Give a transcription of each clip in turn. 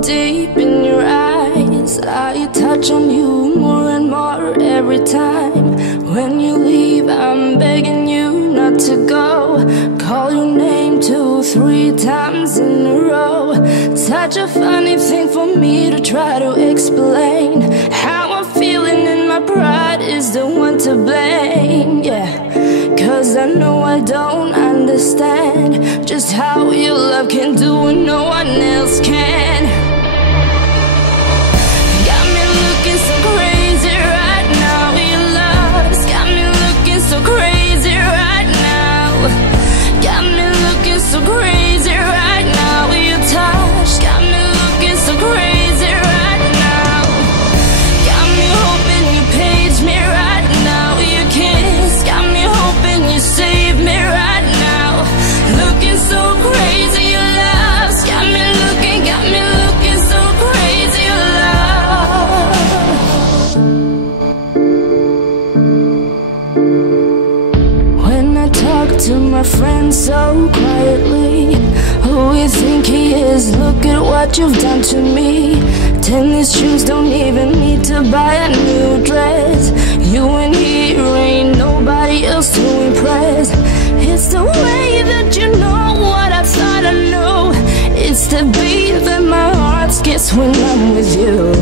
deep in your eyes. I touch on you more and more every time. When you leave, I'm begging you not to go. Call your name 2, 3 times in a row. Such a funny thing for me to try to explain. How I'm feeling and my pride is the one to blame, yeah. Cause I know I don't understand just how your love can do what no one else can. Got me looking so crazy right now. Your love's got me looking so crazy right now. Got me looking so crazy right now. Your touch got me looking so crazy right now. Got me hoping you page me right now. Your kiss got me hoping you save me right now. Looking so crazy, your love's got me looking so crazy, your love. When I talk to my friends so quietly, who you think he is? Look at what you've done to me. Tennis shoes, don't even need to buy a new dress. You and here ain't nobody else to impress. It's the way that you know what I thought I knew. It's the beat that my heart skips when I'm with you.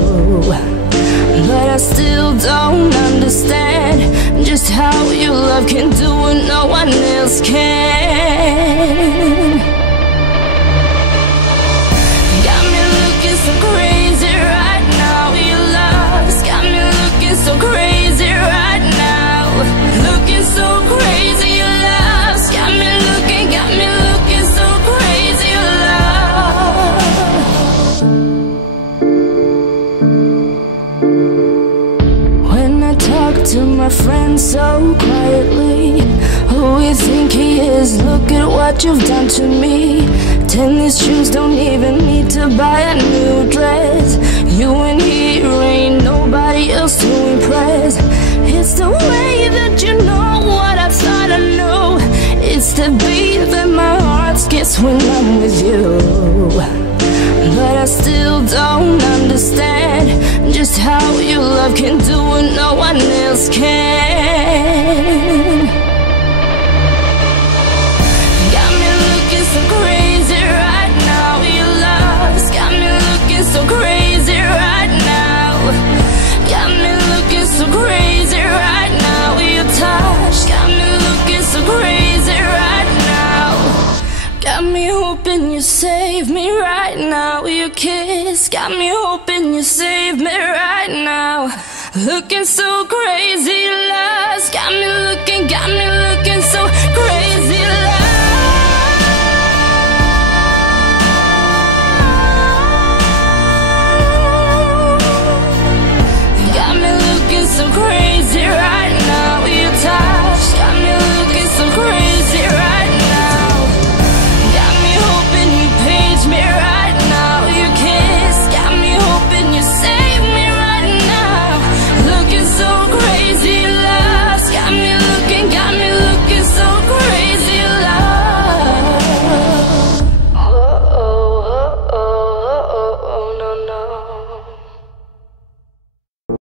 But I still don't understand just how your love can do what no one else can. Got me looking so crazy right now. Your love's got me looking so crazy right now. Looking so crazy, your love's got me looking so crazy, your love. When I talk to my friends so quietly, who you think he is? Look at what you've done to me. Tennis shoes, don't even need to buy a new dress. You and here ain't nobody else to impress. It's the way that you know what I thought I knew. It's the beat that my heart skips when I'm with you. But I still don't understand just how your love can do what no one else can. Got me looking so crazy right now. Your love's got me looking so crazy right now. Got me looking so crazy right now. Your touch got me looking so crazy right now. Got me hoping you save me right now. Your kiss got me hoping you save me right now. Looking so crazy, love's got me looking so crazy.